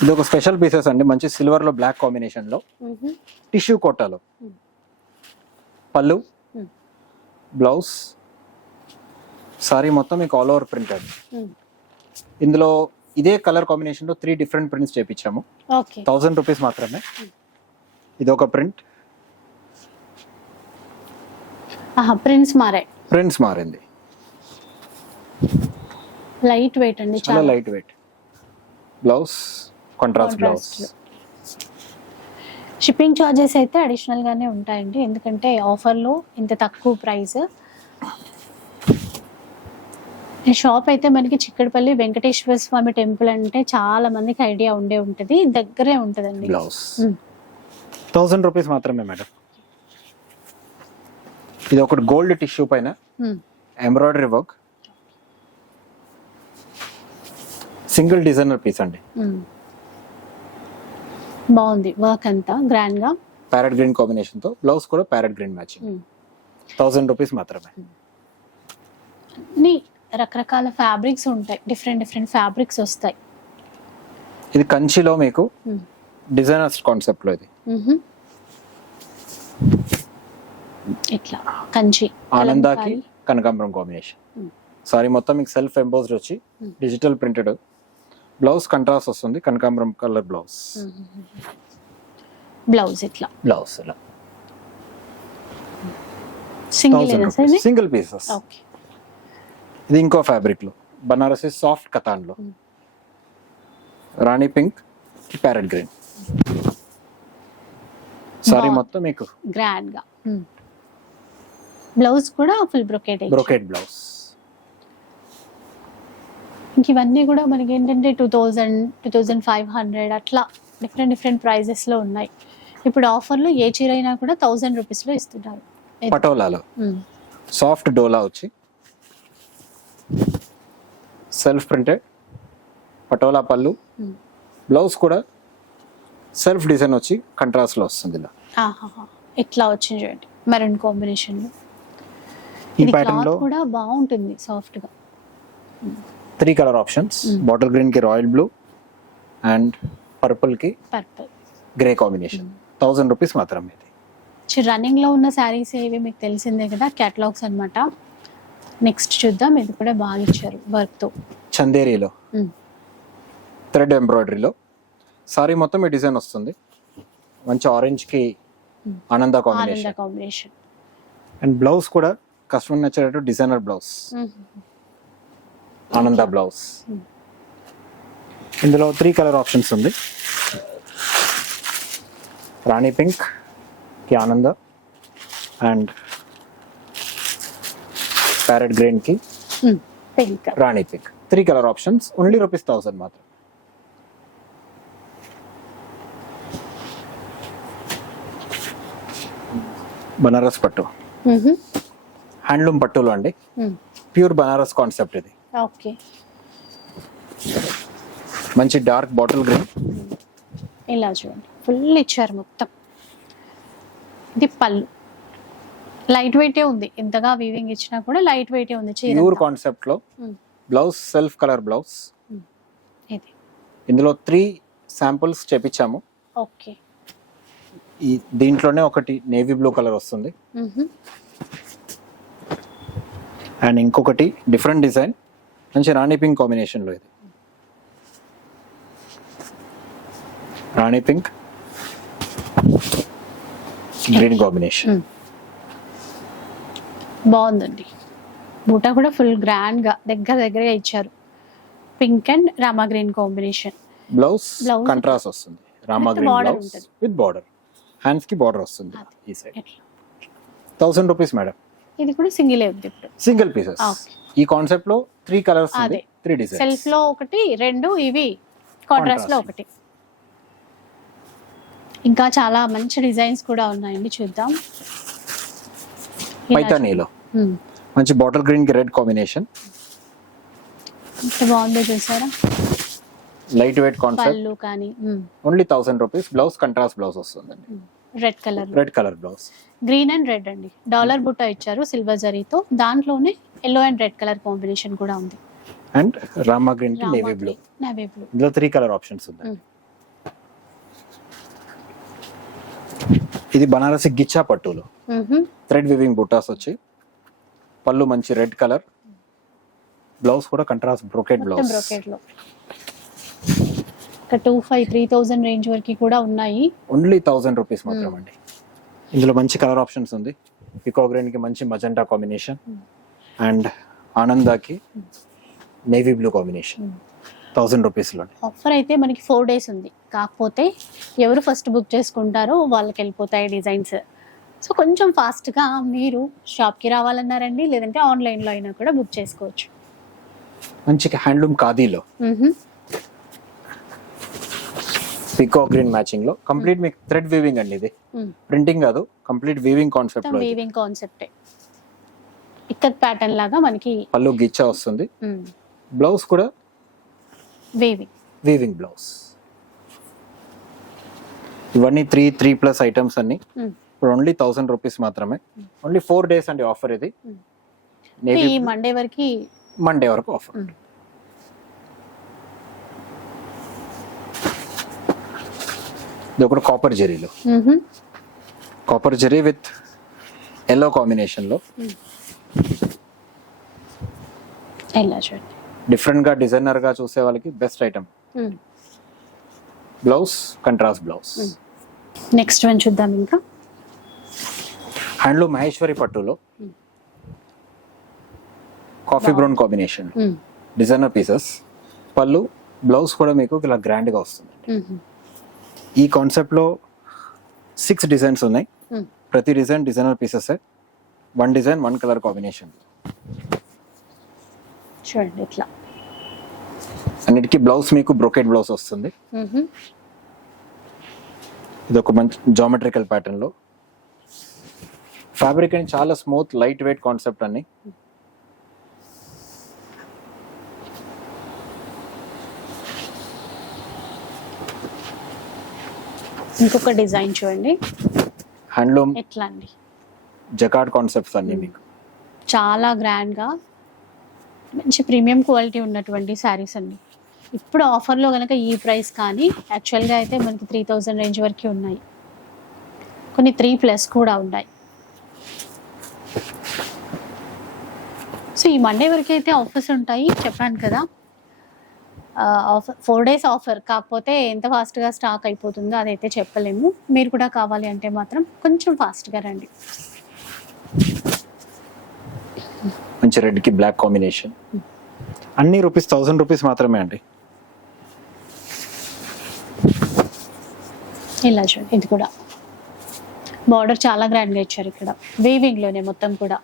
ఇది ఒక స్పెషల్ పీసెస్ అండి, మంచి సిల్వర్ లో బ్లాక్ కాంబినేషన్ లో, టిష్యూ కోటాలో. పళ్ళు, బ్లౌజ్, సారీ మొత్తం మీకు ఆల్ ఓవర్ ప్రింట్ అండి. ఇందులో ఇదే కలర్ కాంబినేషన్ లో 3 డిఫరెంట్ ప్రింట్స్ చేపించాము. 1000 రూపీస్ మాత్రమే. ఇది ఒక ప్రింట్. ప్రింట్స్ మారింది. లైట్ వెయిట్ అండి, చాలా light weight. Blouse contrast blouse. Shipping charges అయితే అడిషనల్ గానే ఉంటాయండి, ఎందుకంటే ఆఫర్ లో ఇంత తక్కువ ప్రైస్. ఈ షాప్ అయితే మనకి చిక్కడపల్లి వెంకటేశ్వర స్వామి టెంపుల్ అంటే చాలా మందికి ఐడియా ఉండే ఉంటది, దగ్గరే ఉంటదండి. బ్లౌజ్ 1000 రూపీస్ మాత్రమే మేడం. ఇది ఒకటి గోల్డ్ టిష్యూ పైన embroidery work, single designer piece అండి. బాగుంది వర్క్ అంతా గ్రాండ్ గా. ప్యారెట్ గ్రీన్ కాంబినేషన్ తో, బ్లౌజ్ కూడా ప్యారెట్ గ్రీన్ మ్యాచింగ్. 1000 రూపీస్ మాత్రమే. రకరకాల ఫ్యాబ్రిక్స్ ఉంటాయి, డిఫరెంట్ ఫ్యాబ్రిక్స్ వస్తాయి. ఇది కంచిలో మీకు డిజైనర్స్ కాన్సెప్ట్ లో. ఇది ఇట్లా కంచి ఆనందాకి కనకాంబరం కాంబినేషన్. సారీ మొత్తం మీకు సెల్ఫ్ ఎంబోస్డ్ వచ్చి డిజిటల్ ప్రింటెడ్. బ్లౌజ్ కంట్రాస్ట్ వస్తుంది, కనకాంబరం కలర్ బ్లౌజ్. బ్లౌజ్ ఇట్లా. బ్లౌజ్ ఇలా సింగిల్ పీసెస్. ఇది ఇంకో ఫ్యాబ్రిక్ లో, బనారసి సాఫ్ట్ కతాన్ లో, రాణి పింక్, ప్యారెట్ గ్రీన్. సారీ మొత్తం మీకు గ్రాండ్ గా. బ్లౌజ్ కూడా ఫుల్ బ్రొకేట్ బ్లౌజ్. ఇంక ఇవన్నీ కూడా మనకి ఏంటంటే 2000, 2500 అట్లా డిఫరెంట్ ప్రైజెస్ లో ఉన్నాయి. ఇప్పుడు ఆఫర్ లో ఏ చీర అయినా కూడా 1000 రూపీస్ లో ఇస్తున్నారు. పటోలాలో సాఫ్ట్ డోలా వచ్చి సెల్ఫ్ ప్రింటెడ్ పటోలా పళ్ళు. బ్లౌజ్ కూడా సెల్ఫ్ డిజైన్ వచ్చి కంట్రాస్ట్ లో వస్తుంది ఇలా. ఇట్లా వచ్చింది చూడండి, మెరూన్ కాంబినేషన్ లో. ఈ ప్యాటర్న్ లో కూడా బాగుంటుంది, సాఫ్ట్ గా. 3 కలర్ ఆప్షన్స్, బాటిల్ గ్రీన్ కి రాయల్ బ్లూ అండ్ పర్పుల్ కి గ్రే కాంబినేషన్. 1000 రూపీస్ మాత్రమే. రన్నింగ్ లో ఉన్న శారీస్ ఏవి మీకు తెలిసిందే కదా, కేటలాగ్స్ అన్నమాట. నెక్స్ట్ చూద్దాం. ఇది కూడా బాగా ఇచ్చారు వర్క్ తో. చందేరీలో థ్రెడ్ ఎంబ్రాయిడరీలో సారీ మొత్తం ఈ డిజైన్ వస్తుంది. మంచి ఆరెంజ్ కి ఆనంద కాంబినేషన్. అండ్ బ్లౌజ్ కూడా కస్టమర్ నచ్చేటట్టు డిజైనర్ బ్లౌజ్, ఆనంద బ్లౌజ్. ఇందులో 3 కలర్ ఆప్షన్స్ ఉంది. రాణి పింక్ కి ఆనంద అండ్ ప్యారెట్ గ్రీన్ కి రాణి పింక్. 3 కలర్ ఆప్షన్స్, ఓన్లీ ₹1000 మాత్రం. బనారస్ పట్టు, హ్యాండ్లూమ్ పట్టులో అండి, ప్యూర్ బనారస్ కాన్సెప్ట్ ఇది. ఓకే, మంచి డార్క్ బాటిల్ గ్రీన్. ఇలా చూడండి, ఫుల్ ఇచ్చారు మొత్తం. ఇది పళ్ళు లైట్ వెయిటే ఉంది, ఇంతగా వీవింగ్ ఇచ్చినా కూడా లైట్ వెయిటే ఉంది. ప్యూర్ కాన్సెప్ట్ లో బ్లౌజ్ సెల్ఫ్ కలర్ బ్లౌజ్. ఇది ఇందులో 3 శాంపుల్స్ చేపించాము. ఓకే, ఈ దీంట్లోనే ఒకటి నేవీ బ్లూ కలర్ వస్తుంది అండ్ ఇంకొకటి డిఫరెంట్ డిజైన్, మంచి రాణి పింక్ కాంబినేషన్ లో. ఇది రాణి పింక్ గ్రీన్ కాంబినేషన్. బాగుందండి. బూటా కూడా ఫుల్ గ్రాండ్ గా దగ్గరగా ఇచ్చారు. పింక్ అండ్ రామా గ్రీన్ కాంబినేషన్. బ్లౌజ్ కంట్రాస్ట్ వస్తుంది, రామా green blouse with border. Hands కి బార్డర్ వస్తుంది ఈ సైడ్. 1000 rupees madam. ఇది కూడా సింగిల్ ఉంది ఇప్పుడు. Single pieces. Okay. ఈ కాన్సెప్ట్ లో 3 కలర్స్ ఉంది, అదే 3 డిజైన్స్. సెల్ఫ్ లో ఒకటి, 2 ఇవి కాంట్రాస్ట్ లో ఒకటి. ఇంకా చాలా మంచి డిజైన్స్ కూడా ఉన్నాయండి, చూద్దాం. పైతానీలో మంచి బాటిల్ గ్రీన్ కి రెడ్ కాంబినేషన్. ఎంత బాగుందో చూసారా, లైట్ వెయిట్ కాన్సెప్ట్. పళ్ళు కానీ only 1000 rupees. Blouse contrast blouse వస్తుందండి, red colour, red colour blouse. Green and red అండి. డాలర్ బుట్ట ఇచ్చారు సిల్వర్ జరీతో, దాంట్లోనే yellow and red colour combination కూడా ఉంది. అండ్ రామా గ్రీన్ కి నేవీ బ్లూ. నేవీ బ్లూ, ఇందులో 3 కలర్ ఆప్షన్స్ ఉన్నాయి. ఇది బనారసి గిచ్చా పట్టులో థ్రెడ్ వివింగ్ బుట్టాస్ వచ్చి, పళ్ళు మంచి రెడ్ కలర్, బ్లౌజ్ కూడా కంట్రాస్ట్ బ్రోకెట్ బ్లౌజ్. బ్రోకెట్ లో ఒక 2500-3000 రేంజ్ వరకు కూడా ఉన్నాయి. ఓన్లీ 1000 రూపీస్ మాత్రం అండి. ఇందులో మంచి కలర్ ఆప్షన్స్ ఉంది. పికో గ్రీన్ కి మంచి మజెంటా కాంబినేషన్ అండ్ ఆనందాకి నేవీ బ్లూ కాంబినేషన్. 1000 రూపీస్ లో ఆఫర్ అయితే మనకి 4 డేస్ ఉంది. కాకపోతే ఎవరు ఫస్ట్ బుక్ చేసుకుంటారో వాళ్ళకి వెళ్ళిపోతాయి డిజైన్స్. సో కొంచెం ఫాస్ట్గా మీరు షాప్కి రావాలన్నారండి, లేదంటే ఆన్లైన్లో అయినా కూడా బుక్ చేసుకోవచ్చు. మంచి హ్యాండ్లూమ్ ఖాదీలో పికో గ్రీన్ మ్యాచింగ్ లో కంప్లీట్ మీకు థ్రెడ్ వీవింగ్ అండి. ఇది ప్రింటింగ్ కాదు, కంప్లీట్ వీవింగ్ కాన్సెప్ట్ లో. వీవింగ్ కాన్సెప్టే, ఇక్కత్ ప్యాటర్న్ లాగా మనకి పళ్ళు గిచ్చా వస్తుంది. బ్లౌజ్ కూడా వీవింగ్ బ్లౌజ్. ఇవన్నీ 3+ ఐటమ్స్ అన్ని ఇప్పుడు ఓన్లీ 1000 రూపీస్ మాత్రమే. ఓన్లీ 4 డేస్ అండి ఆఫర్. ఇది మండే వరకు ఆఫర్. ఇది ఒకటి కాపర్ జెరీలో, copper zari with yellow combination లో. డిఫరెంట్ గా డిజైనర్ గా చూసే వాళ్ళకి best item. Blouse contrast blouse. Next one చూద్దాం. ఇంకా హ్యాండ్లూమ్ మహేశ్వరి పట్టులో coffee brown combination designer pieces. పళ్ళు బ్లౌజ్ కూడా మీకు ఇలా గ్రాండ్ గా వస్తుంది. ఈ కాన్సెప్ట్ లో 6 డిజైన్స్ ఉన్నాయి. ప్రతి design designer pieces. 1 design 1 colour combination. చూడండి ఇట్లా అన్నిటికీ బ్లౌజ్ మీకు బ్రోకెట్ బ్లౌజ్ వస్తుంది. ఇది ఒక మంచి జామెట్రికల్ ప్యాటర్న్ లో. ఫ్యాబ్రిక్ అని చాలా స్మూత్ లైట్ వెయిట్ కాన్సెప్ట్ అన్ని. ఇంకొక డిజైన్ చూడండి, హ్యాండ్లూమ్ ఎట్లా అండి, జకార్డ్ కాన్సెప్ట్స్ అన్ని మీకు చాలా గ్రాండ్ గా మంచి ప్రీమియం క్వాలిటీ ఉన్నటువంటి శారీస్ అండి. ఇప్పుడు ఆఫర్లో కనుక ఈ ప్రైస్ కానీ యాక్చువల్గా అయితే మనకి 3000 రేంజ్ వరకు ఉన్నాయి, కొన్ని 3+ కూడా ఉన్నాయి. సో ఈ మండే వరకు అయితే ఆఫర్స్ ఉంటాయి చెప్పాను కదా. ఆఫర్ 4 డేస్ ఆఫర్, కాకపోతే ఎంత ఫాస్ట్గా స్టాక్ అయిపోతుందో అదైతే చెప్పలేము. మీరు కూడా కావాలి అంటే మాత్రం కొంచెం ఫాస్ట్గా రండి. మంచి రెడ్ కి బ్లాక్ కాంబినేషన్. అన్ని రూపీస్ 1000 రూపీస్ మాత్రమే అండి. ఇలా చూడండి, ఇది కూడా బార్డర్ చాలా గ్రాండ్గా ఇచ్చారు. ఇక్కడ వీవింగ్లోనే మొత్తం కూడా.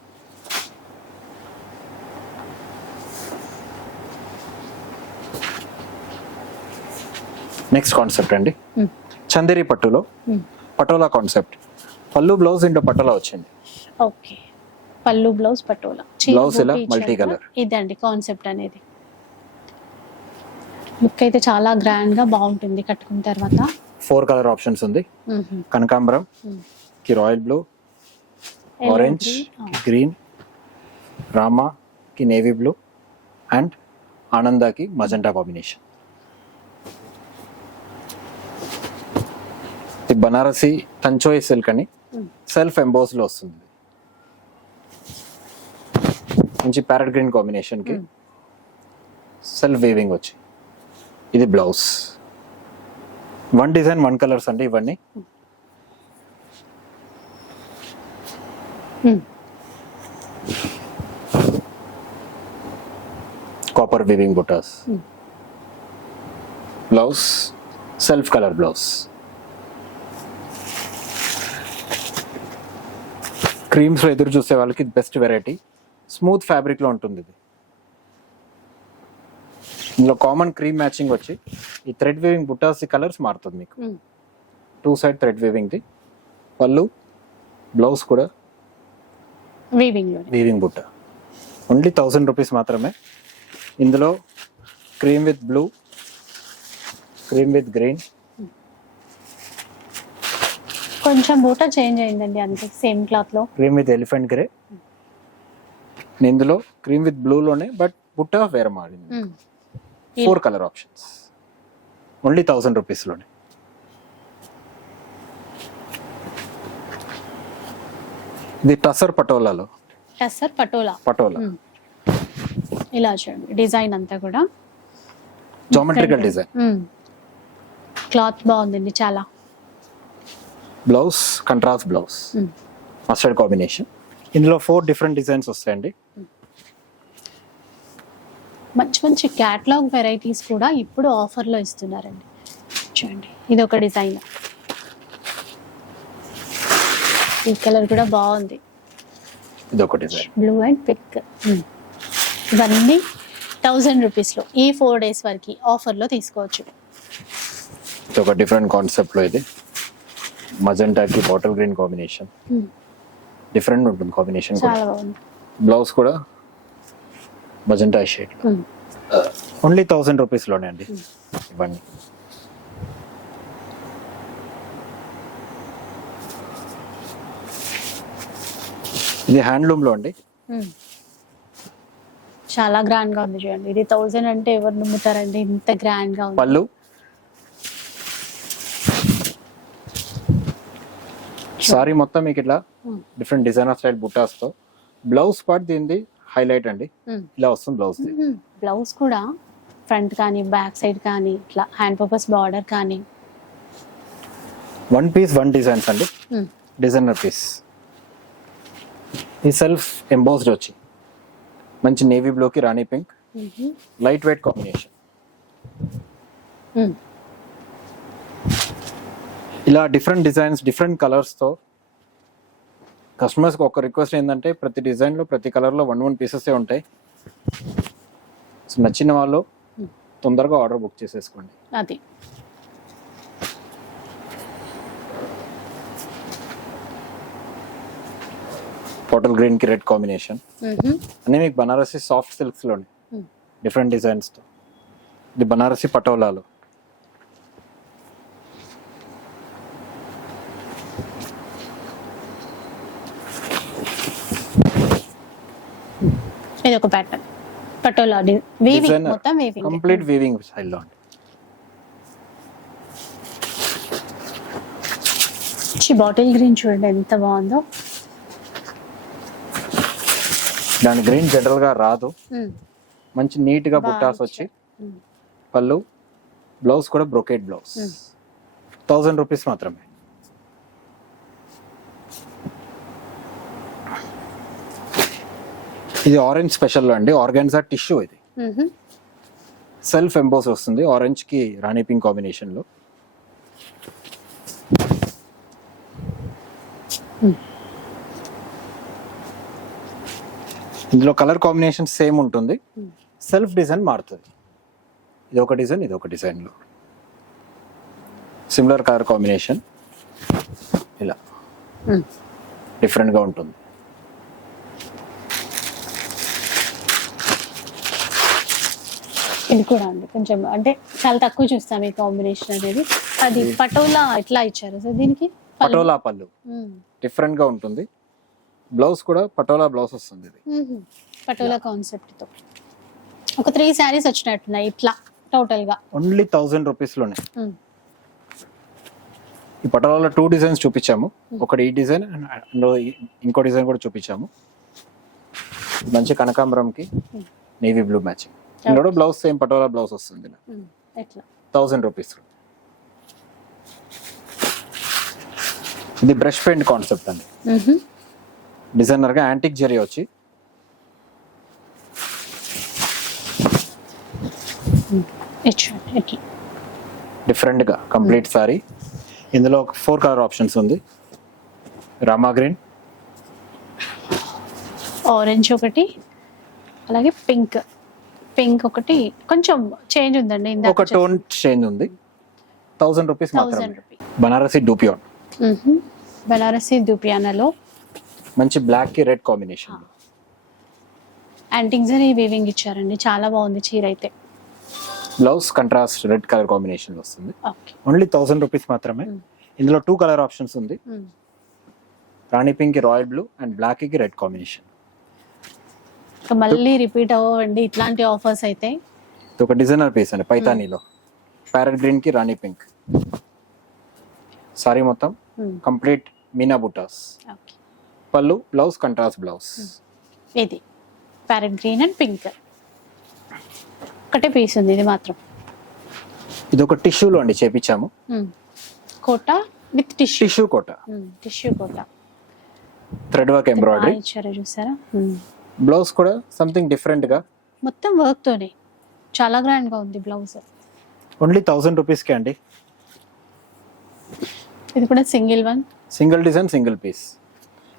నెక్స్ట్ కాన్సెప్ట్ అండి, చందేరి పట్టులో పటోలా కాన్సెప్ట్. పళ్ళు బ్లౌజ్ ఇంటో పటోలా వచ్చింది. ఓకే, పళ్ళు బ్లౌజ్ పటోలా, బ్లౌజ్ ఇలా మల్టీ కలర్. ఇదండి కాన్సెప్ట్ అనేది. లుక్ అయితే చాలా గ్రాండ్ గా బాగుంటుంది కట్టుకున్న తర్వాత. 4 కలర్ ఆప్షన్స్ ఉంది. కనకాంబరం కి రాయల్ బ్లూ, ఆరెంజ్ కి గ్రీన్, రామా కి నేవీ బ్లూ అండ్ ఆనందాకి మజెంటా కాంబినేషన్. ఇది బనారసి తంచోయి సిల్క్ అని సెల్ఫ్ ఎంబోస్ లో వస్తుంది. మంచి ప్యారెట్ గ్రీన్ కాంబినేషన్ కి సెల్ఫ్ వీవింగ్ వచ్చి. ఇది బ్లౌజ్. 1 డిజైన్ 1 కలర్స్ అండి ఇవన్నీ. కాపర్ వీవింగ్ బుటాస్. Blouse self colour blouse. క్రీమ్స్లో ఎదురు చూసే వాళ్ళకి ఇది బెస్ట్ వెరైటీ. స్మూత్ ఫ్యాబ్రిక్లో ఉంటుంది ఇది. ఇందులో కామన్ క్రీమ్ మ్యాచింగ్ వచ్చి ఈ థ్రెడ్ వీవింగ్ బుట్టాస్ కలర్స్ మారుతుంది మీకు. 2 సైడ్ థ్రెడ్ వీవింగ్ది. పళ్ళు, బ్లౌజ్ కూడా వీవింగ్ బుట్ట. ఓన్లీ 1000 రూపీస్ మాత్రమే. ఇందులో cream with blue, cream with green, కొంచెం బూట చేంజ్ అయిందండి అంతే, సేమ్ క్లాత్ లో. Cream with elephant grey. ఇందులో క్రీమ్ విత్ బ్లూ లోనే బట్ బుట్ట వేరే మారింది. 4 కలర్ ఆప్షన్స్. ఓన్లీ 1000 రూపీస్ లోనే. ఇది టసర్ పటోలాలో. పటోలా ఇలా చూడండి డిజైన్ అంతా కూడా జామెట్రికల్ డిజైన్. క్లాత్ బాగుందండి చాలా. Blouse contrast blouse, mustard combination. ఇందులో 4 డిఫరెంట్ డిజైన్స్ వస్తాయండి. మంచి మంచి క్యాటలాగ్ వెరైటీస్ కూడా ఇప్పుడు ఆఫర్లో ఇస్తున్నారండి. చూడండి ఇది ఒక డిజైన్, ఈ కలర్ కూడా బాగుంది. ఇది ఒక డిజైన్ బ్లూ అండ్ పింక్. ఇవన్నీ 1000 రూపీస్లో ఈ 4 days వరకు ఆఫర్లో తీసుకోవచ్చు. ఇది ఒక డిఫరెంట్ కాన్సెప్ట్లో. ఇది మజెంటాకి బాటిల్ గ్రీన్ కాంబినేషన్. డిఫరెంట్ ఉంటుంది కాంబినేషన్. చాలా బాగుంది. బ్లౌజ్ కూడా మజెంటా షేడ్. ఓన్లీ 1000 రూపీస్ లోనే అండి ఇవన్నీ. ఇది హ్యాండ్లూమ్ లో అండి. చాలా గ్రాండ్ గా ఉంది చూడండి. ఇది 1000 అంటే ఎవరు నమ్ముతారండి, ఇంత గ్రాండ్ గా ఉంది. పళ్ళు, సారీ మొత్తం మీకు ఇట్లా డిఫరెంట్ డిజైనర్ స్టైల్ బుట్టాస్ తో. బ్లౌజ్ పార్ట్ దీనిది హైలైట్ అండి. ఇలా వస్తుంది బ్లౌజ్. బ్లౌజ్ కూడా ఫ్రంట్ కానీ బ్యాక్ సైడ్ కానీ ఇట్లా హ్యాండ్ పర్పస్ బార్డర్ కానీ. 1 piece 1 డిజైన్స్ అండి. Designer piece. ఈ సెల్ఫ్ ఎంబోస్డ్ వచ్చి మంచి నేవీ బ్లూ కి రాణి పింక్, లైట్ వెయిట్ కాంబినేషన్. ఇలా డిఫరెంట్ డిజైన్స్ డిఫరెంట్ కలర్స్ తో. కస్టమర్స్కి ఒక రిక్వెస్ట్ ఏంటంటే ప్రతి డిజైన్లో ప్రతి కలర్లో 1 పీసెస్ ఉంటాయి. సో నచ్చిన వాళ్ళు తొందరగా ఆర్డర్ బుక్ చేసేసుకోండి. అది బాటిల్ గ్రీన్ కి రెడ్ కాంబినేషన్. అన్నీ మీకు బనారసి సాఫ్ట్ సిల్క్స్ లోనే డిఫరెంట్ డిజైన్స్ తో. ఇది బనారసి పటోలాలో. ఇది ఒక ప్యాటర్న్ పటోలా వీవింగ్, మొత్తం వీవింగ్, కంప్లీట్ వీవింగ్ స్టైల్ లో. బాటిల్ గ్రీన్ చూడండి ఎంత బాగుందో. దాని గ్రీన్ జనరల్ గా రాదు. మంచి నీట్ గా బుట్టాస్ వచ్చి పళ్ళు, బ్లౌజ్ కూడా బ్రోకేడ్ బ్లౌజ్. 1000 రూపీస్ మాత్రమే. ఇది ఆరెంజ్ స్పెషల్ అండి. Organza tissue. ఇది సెల్ఫ్ ఎంబోస్ వస్తుంది ఆరెంజ్ కి రాణి పింక్ కాంబినేషన్ లో. ఇందులో కలర్ కాంబినేషన్ సేమ్ ఉంటుంది, సెల్ఫ్ డిజైన్ మారుతుంది. ఇది ఒక డిజైన్, ఇది ఒక డిజైన్ లో సిమిలర్ కలర్ కాంబినేషన్. ఇలా డిఫరెంట్ గా ఉంటుంది. ఇది కూడా అండి కొంచెం అంటే చాలా తక్కువ చూస్తాం ఈ కాంబినేషన్ అనేది. అది పటోలా ఎట్లా ఇచ్చారు సార్ దీనికి? పటోలా పళ్ళు డిఫరెంట్ గా ఉంటుంది. బ్లౌజ్ కూడా పటోలా బ్లౌజ్ వస్తుంది. ఇది పటోలా కాన్సెప్ట్ తో ఒక 3 sarees వచ్చినట్టున్నాయి ఇట్లా టోటల్ గా. ఓన్లీ 1000 రూపీస్ లోనే. ఈ పటోలాలో 2 డిజైన్స్ చూపించాము. ఒకటి ఈ డిజైన్, ఇంకో డిజైన్ కూడా చూపించాము. మంచి కనకాంబరం కి నేవీ బ్లూ మ్యాచింగ్. ఇందులో బ్లౌజ్ సేమ్ పటోలా బ్లౌజ్ వస్తుంది. 1000 రూపీస్. ఇది బ్రష్ పెయింట్ కాన్సెప్ట్ అండి. డిజైనర్ గా యాంటిక్ జరీ వచ్చి డిఫరెంట్ గా కంప్లీట్ సారీ. ఇందులో 4 కలర్ ఆప్షన్స్ ఉంది. రామా గ్రీన్, ఆరెంజ్ ఒకటి, అలాగే పింక్. పింక్ ఒకటి కొంచెం చేంజ్ ఉందండి, ఒక టోన్ చేంజ్ ఉంది. 1000 రూపీస్ 1000 మాత్రమే. రూపీస్. బనారసి డూపియాన్, బనారసి దుపియానాలో మంచి బ్లాక్ కి red combination. Antique zari weaving ఇచ్చారండి, చాలా బాగుంది చీర అయితే. Blouse contrast red colour combination వస్తుంది. ఓకే. ఓన్లీ 1000 రూపీస్ మాత్రమే. ఇందులో 2 కలర్ ఆప్షన్స్ ఉంది. రాణి పింక్ కి రాయల్ బ్లూ అండ్ బ్లాక్ కి రెడ్ కాంబినేషన్. మళ్ళీ రిపీట్ అవ్వండి ఇట్లాంటి ఆఫర్స్ అయితే. ఇది ఒక డిజైనర్ పీస్ అండి, పైతానీలో ప్యారెట్ గ్రీన్ కి రాణి పింక్. సారీ మొత్తం కంప్లీట్ మీనా బుటాస్. ఓకే. పళ్ళు, బ్లౌజ్ కంట్రాస్ట్ బ్లౌజ్. ఇది ప్యారెట్ గ్రీన్ అండ్ పింక్ ఒకటే పీస్ ఉంది ఇది మాత్రం. ఇది ఒక టిష్యూలో అండి చేపించాము. Kota with tissue. Tissue Kota, tissue Kota, thread work embroidery ఇచ్చారు చూసారా. బ్లౌజ్ కూడా సంథింగ్ డిఫరెంట్ గా మొత్తం వర్క్ తోనే చాలా గ్రాండ్ గా ఉంది బ్లౌజ్. ఓన్లీ 1000 రూపీస్ కి అండి. ఇది కూడా single one, single design single piece.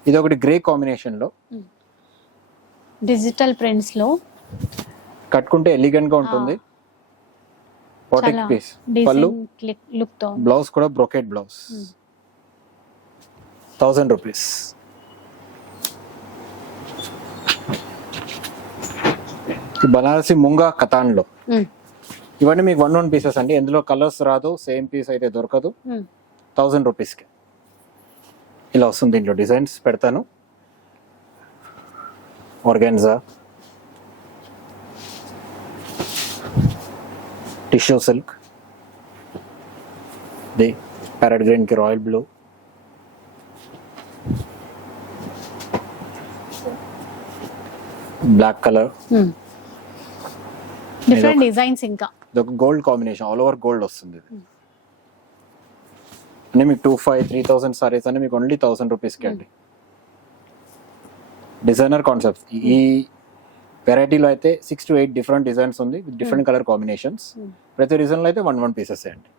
ఇది ఒకటి గ్రే కాంబినేషన్ లో డిజిటల్ ప్రింట్స్ లో కట్టుకుంటే ఎలిగెంట్ గా ఉంటుంది. పోటెక్ పీస్, పళ్ళు, లుక్ తో. బ్లౌజ్ కూడా బ్రోకెట్ బ్లౌజ్. 1000 రూపీస్. బనారసి ముంగా కతాన్ లో ఇవన్నీ మీకు 1 పీసెస్ అండి. ఎందులో కలర్స్ రాదు, సేమ్ పీస్ అయితే దొరకదు. 1000 రూపీస్ కి ఇలా వస్తుంది. దీంట్లో డిజైన్స్ పెడతాను. Organza, tissue silk, the parrot green కి royal blue, black colour, different designs. ఇంకా ఇది ఒక gold combination, all over gold వస్తుంది. అంటే మీకు 2500-3000 సారీస్ అని మీకు ఓన్లీ 1000 రూపీస్ కి అండి. Designer concepts. ఈ వెరైటీలో అయితే 6 to 8 డిఫరెంట్ డిజైన్స్ ఉంది, డిఫరెంట్ కలర్ కాంబినేషన్స్. ప్రతి డిజైన్ లో అయితే 1 పీసెస్ అండి.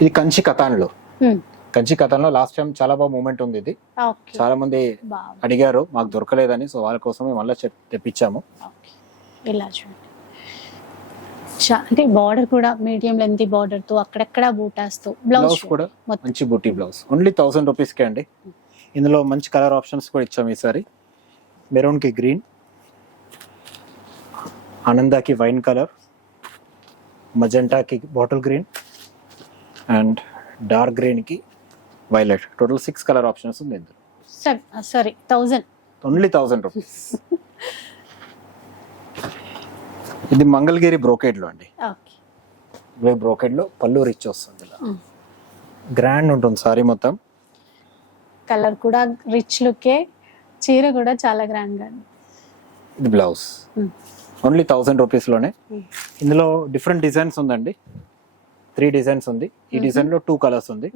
ఇది కంచి కతాన్లో. కంచి కథంలో లాస్ట్ టైం చాలా బాగా మూమెంట్ ఉంది. ఇది చాలా మంది అడిగారు, మాకు దొరకలేదని. సో వాళ్ళ కోసమే మళ్ళీ తెప్పించాము. ఇలా చూడండి, అంటే బార్డర్ కూడా మీడియం లెంత్ బార్డర్ తో, అక్కడక్కడ బూటాస్ తో. బ్లౌజ్ కూడా మంచి బూటీ బ్లౌజ్. ఓన్లీ 1000 రూపీస్ కే అండి. ఇందులో మంచి కలర్ ఆప్షన్స్ కూడా ఇచ్చాము ఈసారి. మెరూన్ కి గ్రీన్, ఆనందాకి వైన్ కలర్, మజెంటాకి bottle green and dark green కి వైలెట్. టోటల్ 6 కలర్ ఆప్షన్స్ ఉంది ఇందులో. Sari 1000, only 1000 rupees. ఇది మంగళగిరి బ్రోకెడ్ లో అండి. బ్రోకెడ్ లో పళ్ళు రిచ్ వస్తుంది, గ్రాండ్ ఉంటుంది సారీ మొత్తం. కలర్ కూడా రిచ్ లుకే, చీర కూడా చాలా గ్రాండ్ గా. ఇది బ్లౌజ్. ఓన్లీ 1000 రూపీస్ లోనే. ఇందులో డిఫరెంట్ డిజైన్స్ ఉందండి. 3 డిజైన్స్ ఉంది. ఈ డిజైన్ లో 2 కలర్స్ ఉంది.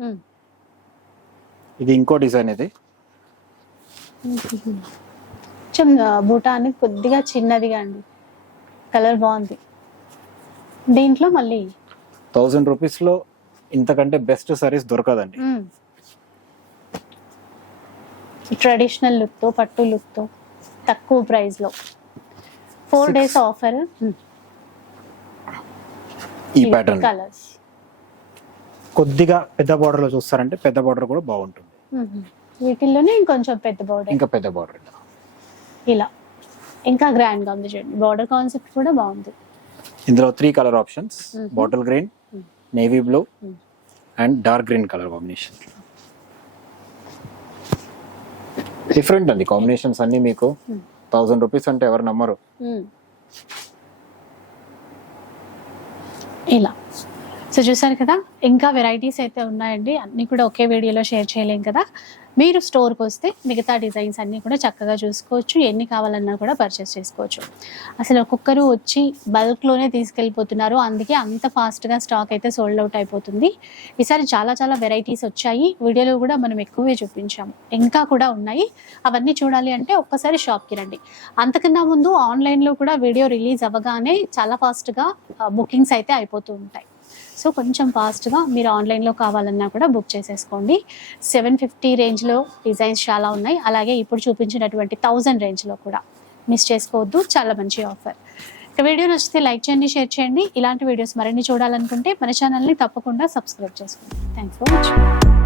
ఇది ఇంకో డిజైన్. ఇది కొంచెం బూటా అనేది కొద్దిగా చిన్నదిగా అండి, కలర్ బాగుంది. దీంట్లో మళ్ళీ 1000 రూపీస్ లో ఇంతకంటే బెస్ట్ సారీస్ దొరకదండి. ట్రెడిషనల్ లుక్ తో, పట్టు లుక్ తో, తక్కువ ప్రైస్ లో 4 days ఆఫర్. ఈ ప్యాటర్న్ కలర్స్ కొద్దిగా పెద్ద బార్డర్ లో చూస్తారంటే పెద్ద బార్డర్ కూడా బాగుంటుంది. వీటిల్లోనే ఇంకొంచెం పెద్ద బార్డర్, ఇంకా పెద్ద బార్డర్ ఇలా ఇంకా గ్రాండ్ గా ఉంది చూడండి. బార్డర్ కాన్సెప్ట్ కూడా బాగుంది. ఇందులో 3 colour options, bottle green, navy blue and dark green colour combination. Different అండి కాంబినేషన్స్ అన్ని. మీకు 1000 రూపీస్ అంటే ఎవరు నమ్మరు. ఇలా సో చూసారు కదా, ఇంకా వెరైటీస్ అయితే ఉన్నాయండి. అన్నీ కూడా ఒకే వీడియోలో షేర్ చేయలేం కదా. మీరు స్టోర్కి వస్తే మిగతా డిజైన్స్ అన్నీ కూడా చక్కగా చూసుకోవచ్చు. ఎన్ని కావాలన్నా కూడా పర్చేస్ చేసుకోవచ్చు. అసలు ఒక్కొక్కరు వచ్చి బల్క్లోనే తీసుకెళ్ళిపోతున్నారు, అందుకే అంత ఫాస్ట్గా స్టాక్ అయితే సోల్డ్ అవుట్ అయిపోతుంది. ఈసారి చాలా చాలా వెరైటీస్ వచ్చాయి. వీడియోలో కూడా మనం ఎక్కువే చూపించాము, ఇంకా కూడా ఉన్నాయి. అవన్నీ చూడాలి అంటే ఒక్కసారి షాప్కి రండి. అంతకన్నా ముందు ఆన్లైన్లో కూడా వీడియో రిలీజ్ అవ్వగానే చాలా ఫాస్ట్గా బుకింగ్స్ అయితే అయిపోతూ ఉంటాయి. సో కొంచెం ఫాస్ట్గా మీరు ఆన్లైన్లో కావాలన్నా కూడా బుక్ చేసేసుకోండి. 750 రేంజ్లో డిజైన్స్ చాలా ఉన్నాయి, అలాగే ఇప్పుడు చూపించినటువంటి 1000 రేంజ్లో కూడా మిస్ చేసుకోవద్దు, చాలా మంచి ఆఫర్. వీడియో నచ్చితే లైక్ చేయండి, షేర్ చేయండి. ఇలాంటి వీడియోస్ మరిన్ని చూడాలనుకుంటే మన ఛానల్ని తప్పకుండా సబ్స్క్రైబ్ చేసుకోండి. Thanks for watching.